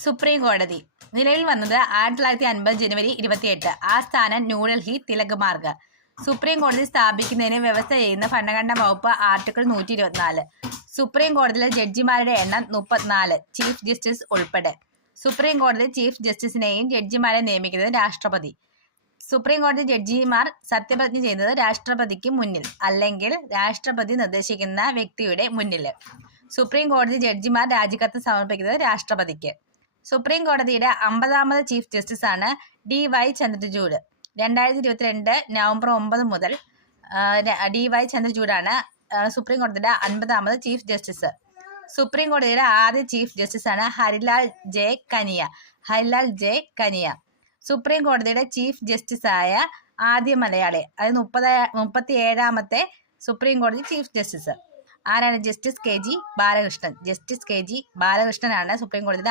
Supreme കോടതി നിലവിൽ വന്നത് 1950 ജനുവരി 28. ആ സ്ഥാനം ന്യൂഡൽഹി തിലക് മാർഗ്. സുപ്രീം കോടതി സ്ഥാപിക്കുന്നതിന് വ്യവസ്ഥ ചെയ്യുന്ന ഭരണഘടനാ വകുപ്പ് ആർട്ടിക്കിൾ 124. സുപ്രീം കോടതിയിലെ ജഡ്ജിമാരുടെ എണ്ണം 34, ചീഫ് ജസ്റ്റിസ് ഉൾപ്പെടെ. സുപ്രീം കോടതി ചീഫ് ജസ്റ്റിസിനെയും ജഡ്ജിമാരെ നിയമിക്കുന്നത് രാഷ്ട്രപതി. സുപ്രീം കോടതി ജഡ്ജിമാർ സത്യപ്രതിജ്ഞ ചെയ്യുന്നത് രാഷ്ട്രപതിക്ക് മുന്നിൽ അല്ലെങ്കിൽ രാഷ്ട്രപതി നിർദ്ദേശിക്കുന്ന വ്യക്തിയുടെ മുന്നിൽ. സുപ്രീം കോടതി ജഡ്ജിമാർ രാജിക്കത്ത് സമർപ്പിക്കുന്നത് രാഷ്ട്രപതിക്ക്. സുപ്രീം കോടതിയുടെ 50ാമത് ചീഫ് ജസ്റ്റിസാണ് DY ചന്ദ്രചൂഡ്. 2022 നവംബർ 9 മുതൽ DY ചന്ദ്രചൂഡാണ് സുപ്രീം കോടതിയുടെ 50ാമത് ചീഫ് ജസ്റ്റിസ്. സുപ്രീം കോടതിയുടെ ആദ്യ ചീഫ് ജസ്റ്റിസാണ് ഹരിലാൽ ജെ കനിയ. സുപ്രീം കോടതിയുടെ ചീഫ് ജസ്റ്റിസായ ആദ്യ മലയാളി, അത് 37ാമത്തെ സുപ്രീം കോടതി ചീഫ് ജസ്റ്റിസ് ആരാണ്? Justice KG Balakrishnan. Justice KG ബാലകൃഷ്ണനാണ് സുപ്രീം കോടതിയുടെ